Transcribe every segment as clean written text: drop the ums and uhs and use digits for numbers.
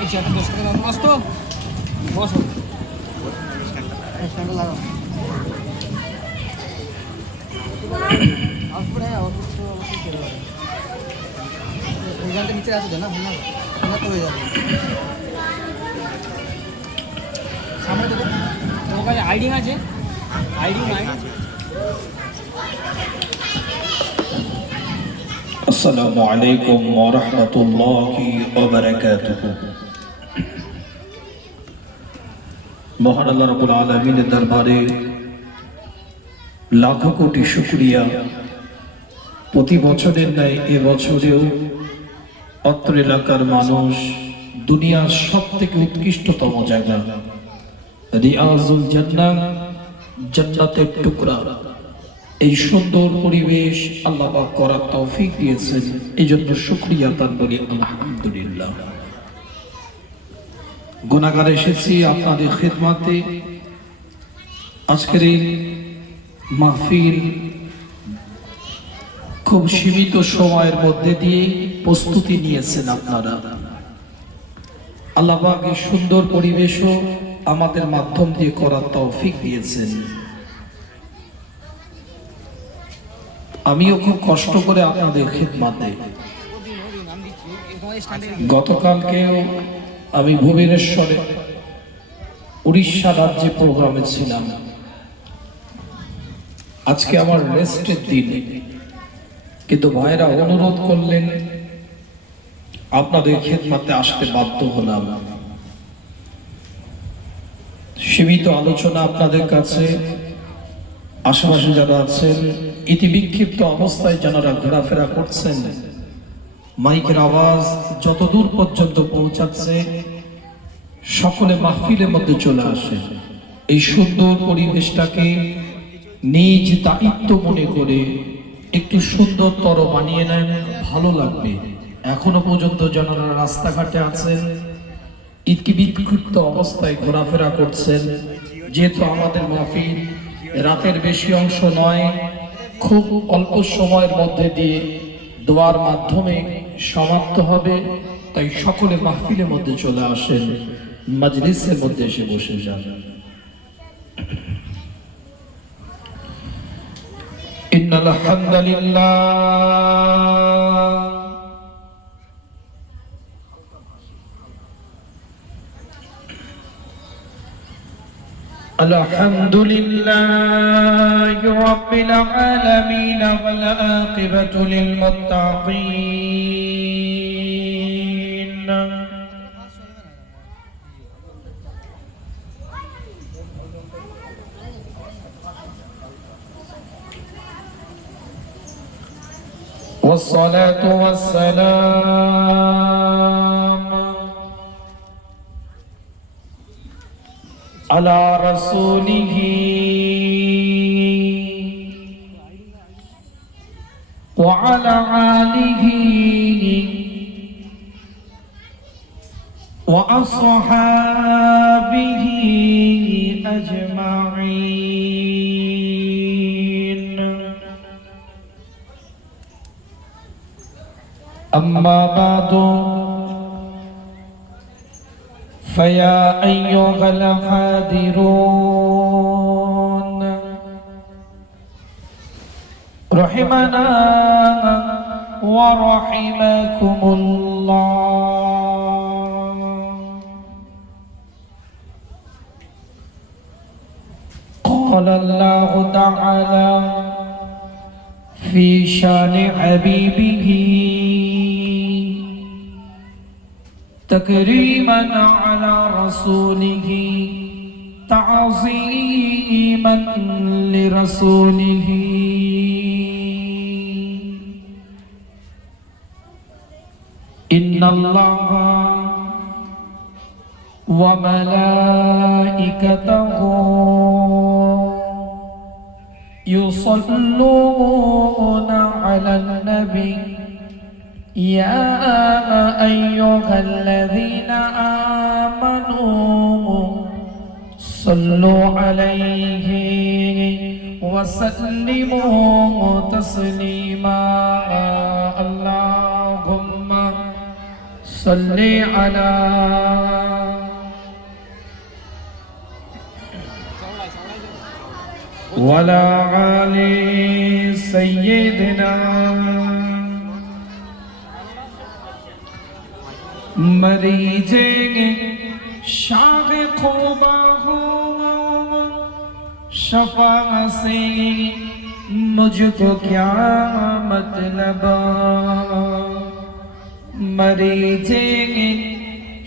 এই চেয়ারটা 10 টাকা দাম বস তো বস স্ট্যান্ড লাগাও আউটপুট হ্যাঁ আউটপুট তো অবশ্যই চলে যাবে এখানটা নিচে আছে না না না তো হয়ে যাবে সামনে দেখো ওখানে আইডি আছে আইডি নাই আসসালামু আলাইকুম ওয়া রাহমাতুল্লাহি ওয়া বারাকাতুহু। মহান আল্লাহ রাব্বুল আলামিনের দরবারে লাখো কোটি শুকরিয়া। প্রতি বছরের ন্যায় এবছরেও অত্র এলাকার মানুষ দুনিয়ার সবথেকে উৎকৃষ্টতম জায়গা রিয়াজুল জান্নাহ, জান্নাতের টুকরা, এই সুন্দর পরিবেশ আল্লাহ পাক করার তৌফিক দিয়েছেন। এই জন্য শুকরিয়া তার বলি আলহামদুলিল্লাহ। গুনাহগার এসেছি আপনাদের খিদমতে। আজকের এই মাহফিল খুব সীমিত সময়ের মধ্যে দিয়ে প্রস্তুতি নিয়েছেন আপনারা। আল্লাহ পাক এই সুন্দর পরিবেশও আমাদের মাধ্যম দিয়ে করার তৌফিক দিয়েছেন। আমিও খুব কষ্ট করে আপনাদের খিদমতে। গতকালকেও আমি ভুবনেশ্বরে উড়িষ্যা রাজ্যে প্রোগ্রামে ছিলাম। আজকে আমার রেস্টের দিন, কিন্তু ভাইরা অনুরোধ করলেন আপনাদের খিদমতে আসতে বাধ্য হলাম। সীমিত আলোচনা আপনাদের কাছে। আশেপাশে যারা আছেন ইতিবিক্ষিপ্ত অবস্থায় যারা ঘোরাফেরা করছেন, মাইকের আওয়াজ যতদূর পর্যন্ত পৌঁছাচ্ছে সকলে মাহফিলের মধ্যে চলে আসে। এই সুন্দর পরিবেশটাকে নিজ দায়িত্ব মনে করে একটু সুন্দরতর বানিয়ে নেন, ভালো লাগবে। এখনো পর্যন্ত যারা রাস্তাঘাটে আছেন ইতিবিক্ষিপ্ত অবস্থায় ঘোরাফেরা করছেন, যেহেতু আমাদের মাহফিল রাতের বেশি অংশ নয়, খুব অল্প সময়ের মধ্যে দিয়ে দোয়ার মাধ্যমে সমাপ্ত হবে, তাই সকলে মাহফিলের মধ্যে চলে আসেন, মাজলিসের মধ্যে এসে বসে যান। ইন্নাল হামদুলিল্লাহ الحمد لله رب العالمين والعاقبة للمتقين والصلاة والسلام على رسوله وعلى آله وأصحابه أجمعين. أما بعد فيا أيها الحاضرون رحمنا ورحمكم الله. قال الله تعالى في شان حبيبه تكريما على رسوله تعظيما لرسوله. إن الله وملائكته يصلون على النبي يا أيها الذين آمنوا صلوا عليه وسلموا تسليما. اللهم صلی علی وعلی آل سیدنا مریض شاہ خوبا ہو شفا سے مجھ کو کیا مطلب مریض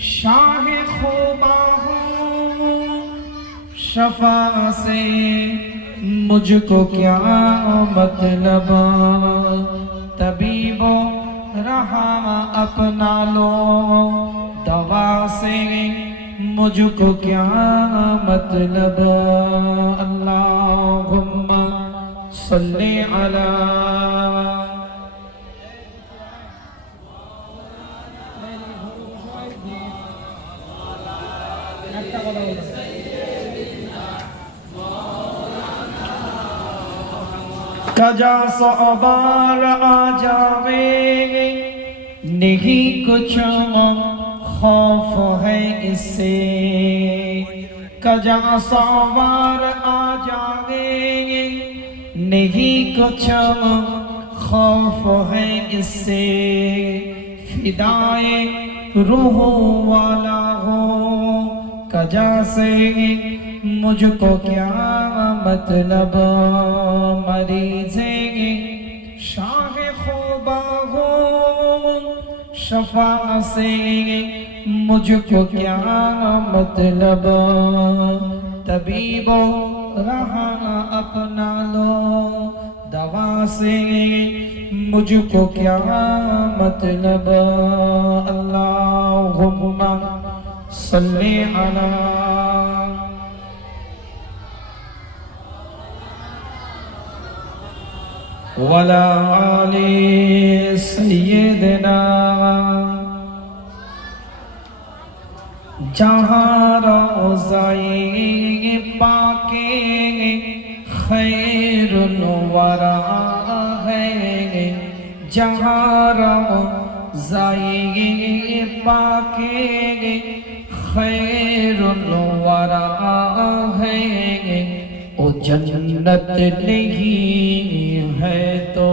شاہ خوبا ہو شفا سے مجھ کو کیا مطلب طبیب رہا اپنا لو دوا سے مجھ کو کیا مطلب اللہم صلی علی একটা কথা বলছি کجا صبار آ جاوے نہیں کچھ خوف ہے اس سے کجا صبار آ جاوے نہیں کچھ خوف ہے اس سے فدائے روح والا ہو کجا سے مجھ کو کیا مطلب مریض شاہ خوبا ہو شفا سے مجھ کو کیا مطلب طبیب رہا اپنا لو دوا سے مجھ کو کیا مطلب اللہم صلی علی وعلی آل سیدنا جہاں روضہ پاک خیر الورا ہے جہاں روضہ پاک خیر الورا ہے او جنت نہیں ہے تو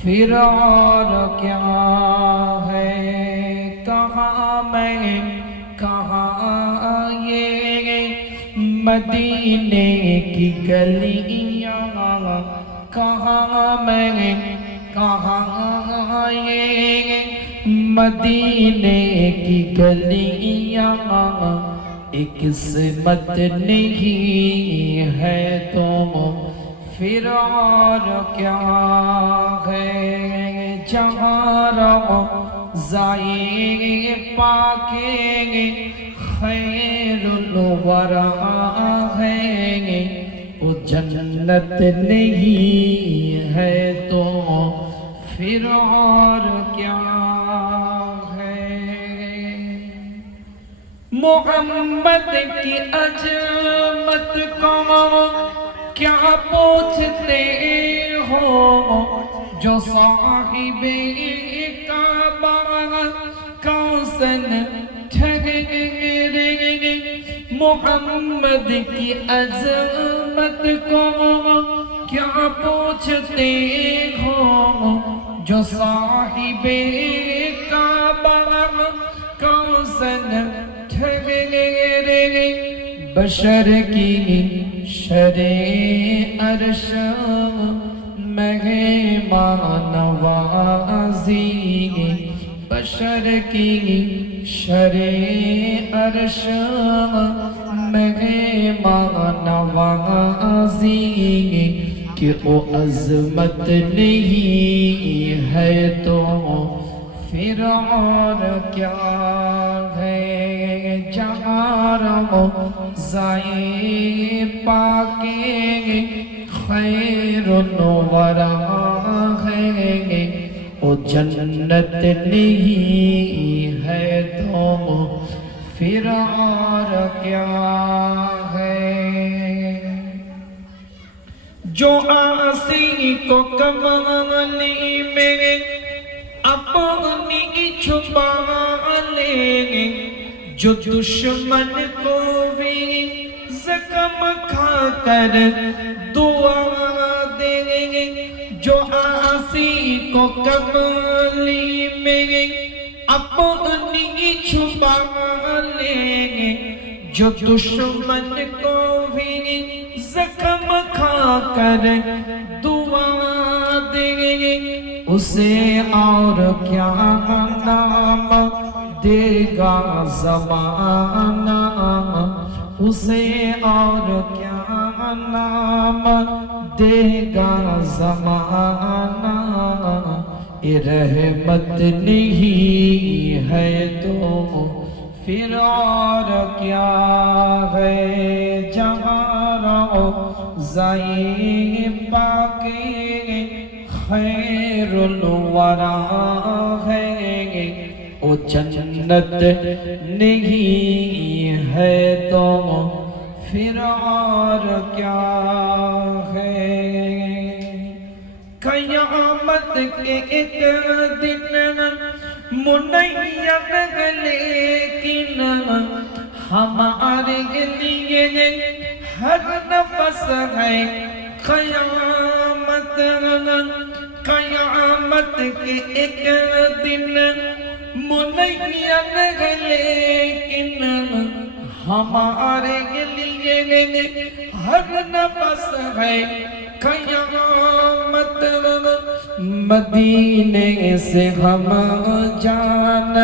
پھر اور کیا ہے کہاں میں کہاں یہ مدینے کی گلیاں کہاں میں کہاں یہ مدینے کی گلیاں قسمت نہیں ہے تو پھر اور کیا ہے جہاں روضہ پاک خیر الورا ہے وہ جنت نہیں ہے تو پھر اور کیا محمد کی عظمت کو کیا پوچھتے ہو جو صاحب کعبہ کوثر ٹھہرے محمد کی عظمت کو کیا پوچھتے ہو جو صاحب کعبہ کوثر بشر کی شرع عرش مہمان نوازی بشر کی شرع عرش مہمان نوازی کہ وہ عظمت نہیں ہے تو پھر اور کیا ہے جہاں روضہ پاک خیر الورا ہے وہ جنت نہیں ہے تو پھر اور کیا ہے جو آسی کو کمالی میں اپنی छुपा लेंगे जो दुश्मन को भी जख्म खाकर दुआ देंगे जो आसी को कमली में अपनी छुपा लेंगे जो दुश्मन को भी जख्म खाकर दुआ देंगे उसे और क्या नाम देगा ज़माना उसे और क्या नाम देगा ज़माना ये रहमत नहीं है तो फिर और क्या है जहाँ रहो ज़ाए पाके खैरुल वरा है ओ जन्नत नहीं है तो फिर और क्या है क़यामत के एक दिन मुनय्यन लेकिन हमारे लिए हर नफस है क़यामत क़यामत के एक दिन मुनय्यन लेकिन हमारे लिए हर नफस है क़यामत मदीने से हम जान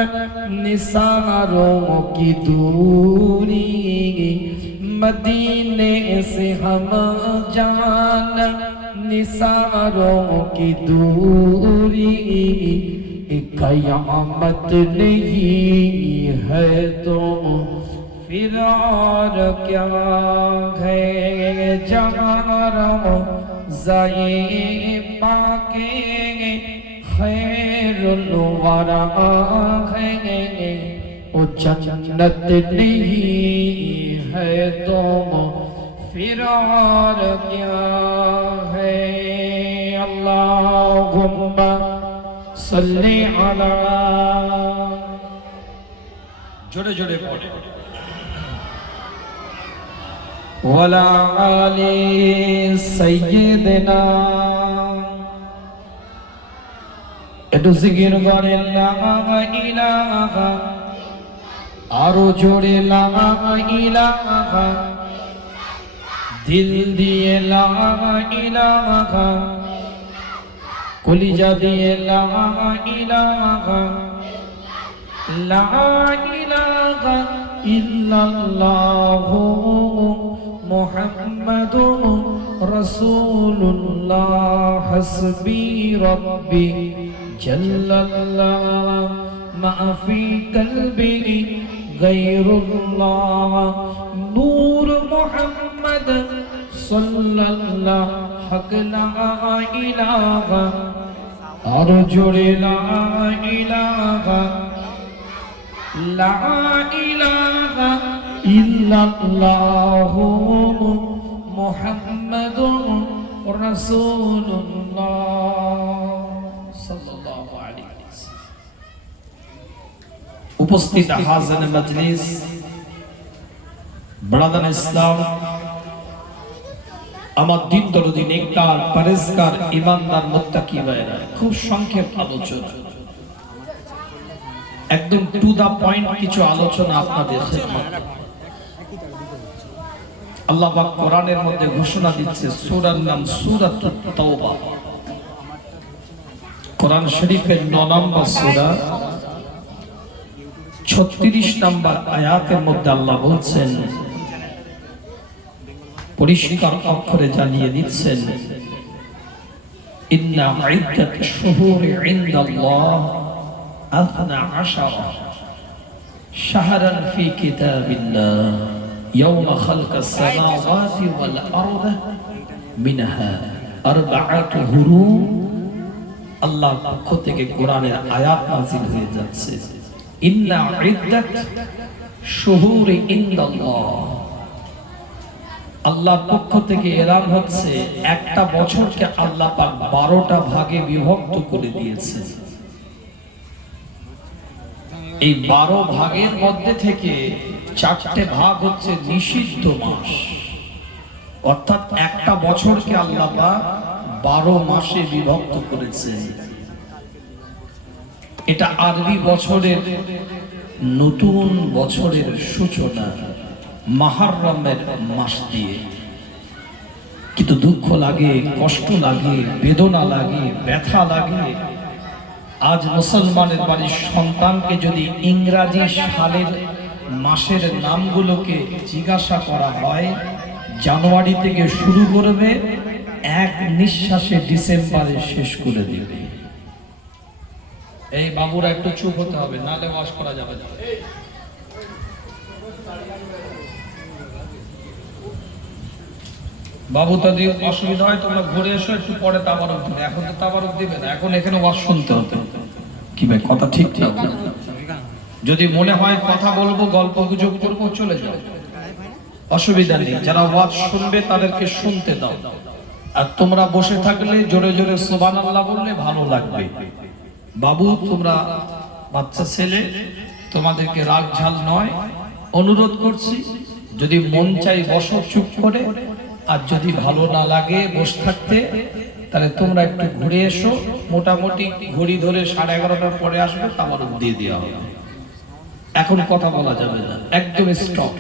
निसारों की दूरी मदीने से हम जान निसारों की दूरी क़यामत नहीं है तो फिर और क्या है जहाँ रहो ज़ाए पाके खैरुल वरा है ओ जन्नत नहीं है तो फिर और क्या है अल्लाहुम्मा सल्ली अला जोड़े जोड़े पढ़े वला आले सय्यिदना एटू जिकिर करे ला इलाहा आरो जोड़े ला इलाहा दिल दिए ला इलाहा कलिजा दिए ला इलाहा इल्लल्लाहु मुहम्मदुर रसूलुल्लाह हस्बी रब्बी जल्लल्लाह मा फी कल्बी गैरुल्लाह नूर मुहम्मद सल्लल्लाह हक ला इलाहा और जोड़े ला इलाहा ला इलाहा इल्लल्लाहु मुहम्मदुर रसूलुल्लाह सल्लल्लाहु अलैहि वसल्लम। उपस्थित हाज़िर मजलिस ब्रदर इस्लाम আমার দিন দরদি নেককার পরেজগার ঈমানদার মুত্তাকি ভাইরা খুব সংক্ষেপ আলোচনা একদম টু দা পয়েন্ট কিছু আলোচনা আপনাদের খিদমতে আল্লাহ পাক কোরআনের মধ্যে ঘোষণা দিচ্ছে সূরার নাম সূরাতুত তাওবা কোরআন শরীফের 9 নম্বর সূরা 36 নম্বর আয়াতের মধ্যে আল্লাহ বলছেন পরিষ্কার অক্ষরে জানিয়ে দিচ্ছেন ইন্না ইদ্দাতাশ শুহুরি ইনদাল্লাহ 12 শাহরান ফি কিতাবিল্লাহ ইয়াওমা খালাকাস সামাওয়াতি ওয়াল আরদা মিনহা আরবাআতু হুরুম আল্লাহর পক্ষ থেকে কোরআনের আয়াত নাযিল হয়ে যাচ্ছে ইন্না ইদ্দাত শুহুরি ইনদাল্লাহ আল্লাহর পক্ষ থেকে এলান হচ্ছে একটা বছরকে আল্লাহ পাক 12টা ভাগে বিভক্ত করে দিয়েছে এই 12 ভাগের মধ্যে থেকে 4টে ভাগ হচ্ছে নিষিদ্ধ মাস, অর্থাৎ একটা বছরকে আল্লাহ পাক 12 মাসে বিভক্ত করেছে। এটা আরবি বছরের নতুন বছরের সূচনা মুহররমের মাস দিয়ে। কিন্তু দুঃখ লাগে, কষ্ট লাগে, বেদনা লাগে, ব্যথা লাগে। আজ মুসলমানের বাড়ির সন্তানকে যদি ইংরাজি সালের মাসের নামগুলোকে জিজ্ঞাসা করা হয়, জানুয়ারি থেকে শুরু করবে, এক নিঃশ্বাসে ডিসেম্বরে শেষ করে দেবে। এই বাবুরা একটু চুপ হতে হবে, নালে ওয়াশ করা যাবে না। বাবু তাদের অসুবিধা হয় তোমরা ঘুরে এসো, একটু পরে তাবারক দিবে। এখন তো তাবারক দিবে না, এখন এখানে ওয়াজ শুনতে হবে। কি ভাই কথা ঠিক না? যদি মনে হয় কথা বলবো, গল্প গুজব করবো, চলে যাও, অসুবিধা নেই। যারা ওয়াজ শুনবে তাদেরকে শুনতে দাও, আর তোমরা বসে থাকলে জোরে জোরে সুবহানাল্লাহ বললে ভালো লাগবে। বাবু তোমরা বাচ্চা ছেলে, তোমাদেরকে রাগ ঝাল নয়, অনুরোধ করছি, যদি মন চাই বসো চুপ করে, আর যদি ভালো না লাগে বসে থাকতে, তাহলে তোমরা একটু ঘুরে এসো। মোটামুটি ঘড়ি ধরে 11:30টার পরে আসবে, তাবারক দিয়ে দেওয়া হবে। এখন কথা বলা যাবে না, একদম স্টপ।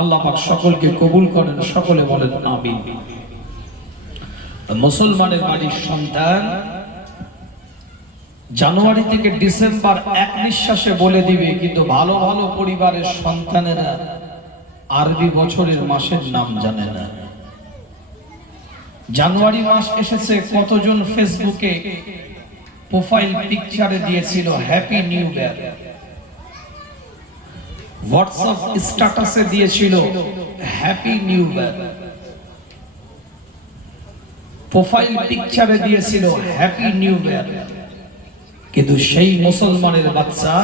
আল্লাহ পাক সকলকে কবুল করেন, সকলে বলেন আমিন। মুসলমানের বাড়ির সন্তান জানুয়ারি থেকে ডিসেম্বর এক নিঃশ্বাসে বলে দিবে, কিন্তু ভালো ভালো পরিবারের সন্তানেরা আরবি বছরের মাসের নাম জানে না। জানুয়ারি মাস এসেছে, কতজন ফেসবুকে প্রোফাইল পিকচারে দিয়েছিল হ্যাপি নিউ ইয়ার, হোয়াটসঅ্যাপ স্ট্যাটাসে দিয়েছিল হ্যাপি নিউ ইয়ার, প্রোফাইল পিকচারে দিয়েছিল হ্যাপি নিউ ইয়ার। কিন্তু সেই মুসলমানের বাচ্চা